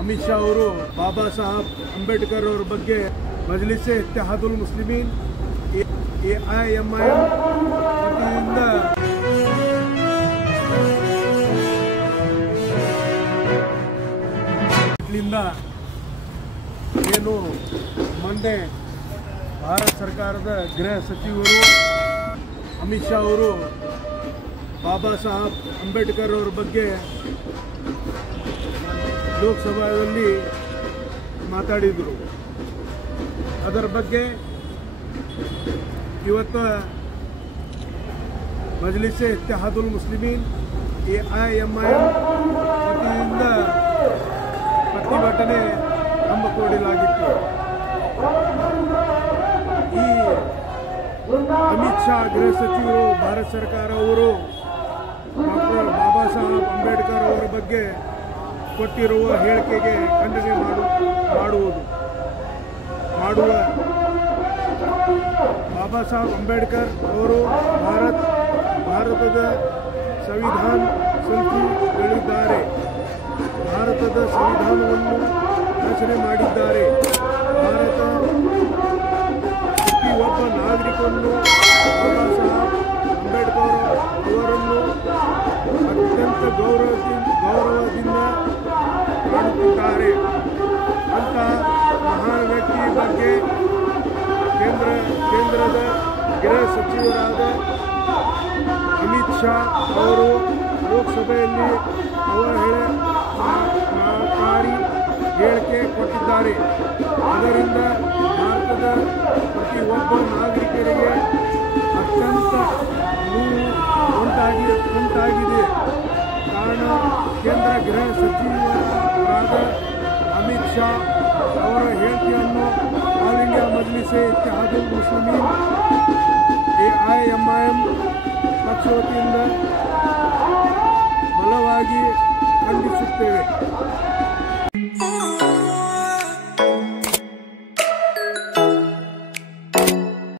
ಅಮಿತ್ ಶಾ ಅವರು ಬಾಬಾ ಸಾಹೇಬ್ ಅಂಬೇಡ್ಕರ್ ಅವರ ಬಗ್ಗೆ ಮಜ್ಲಿಸ್ ಇತ್ತಿಹಾದುಲ್ ಮುಸ್ಲಿಮೀನ್ AIMIM ವತಿಯಿಂದ ಏನು ಮೊನ್ನೆ ಭಾರತ ಸರ್ಕಾರದ ಗೃಹ ಸಚಿವರು ಅಮಿತ್ ಶಾ ಅವರು ಬಾಬಾ ಸಾಹೇಬ್ ಅಂಬೇಡ್ಕರ್ ಅವರ ಬಗ್ಗೆ ಲೋಕಸಭೆಯಲ್ಲಿ ಮಾತಾಡಿದರು. ಅದರ ಬಗ್ಗೆ ಇವತ್ತು ಮಜ್ಲಿಸ್ ಇತ್ತಿಹಾದುಲ್ ಮುಸ್ಲಿಮೀನ್ AIMIM ವತಿಯಿಂದ ಪ್ರತಿಭಟನೆ ಹಮ್ಮಿಕೊಳ್ಳಲಾಗಿತ್ತು. ಈ ಅಮಿತ್ ಶಾ ಗೃಹ ಸಚಿವರು ಭಾರತ ಸರ್ಕಾರ ಅವರು ಡಾಕ್ಟರ್ ಬಾಬಾ ಸಾಹೇಬ್ ಅಂಬೇಡ್ಕರ್ ಅವರ ಬಗ್ಗೆ ಕೊಟ್ಟಿರುವ ಹೇಳಿಕೆಗೆ ಖಂಡನೆ ಮಾಡುವ ಬಾಬಾ ಸಾಹೇಬ್ ಅಂಬೇಡ್ಕರ್ ಅವರು ಭಾರತದ ಸಂವಿಧಾನ ಶಿಲ್ಪಿಗಳಿದ್ದಾರೆ. ಭಾರತದ ಸಂವಿಧಾನವನ್ನು ರಚನೆ ಮಾಡಿದ್ದಾರೆ. ಭಾರತ ಪ್ರತಿಯೊಬ್ಬ ನಾಗರಿಕನನ್ನು ಬಾಬಾ ಸಾಹೇಬ್ ಅಂಬೇಡ್ಕರ್ ಅವರನ್ನು ಅತ್ಯಂತ ಗೌರವದಿಂದ ಕಾಣುತ್ತಿದ್ದಾರೆ ಅಂತ ಮಹಾನ್ ವ್ಯಕ್ತಿ ಬಗ್ಗೆ ಕೇಂದ್ರದ ಗೃಹ ಸಚಿವರಾದ ಅಮಿತ್ ಶಾ ಅವರು ಲೋಕಸಭೆಯಲ್ಲಿ ಅವಹೇಳನಕಾರಿ ಹೇಳಿಕೆ ಕೊಟ್ಟಿದ್ದಾರೆ. ಅದರಿಂದ ಭಾರತದ ಪ್ರತಿಯೊಬ್ಬ ನಾಗರಿಕರಿಗೆ ಅತ್ಯಂತ ನೋವು ಉಂಟಾಗಿದೆ. ಕಾರಣ ಕೇಂದ್ರ ಗೃಹ ಸಚಿವರಾದ ಅಮಿತ್ ಶಾ ಅವರ ಹೇಳಿಕೆಯನ್ನು All India Majlis Ittihadul Muslimeen AIMIM ಪಕ್ಷ ವತಿಯಿಂದ ಬಲವಾಗಿ ಖಂಡಿಸುತ್ತೇವೆ.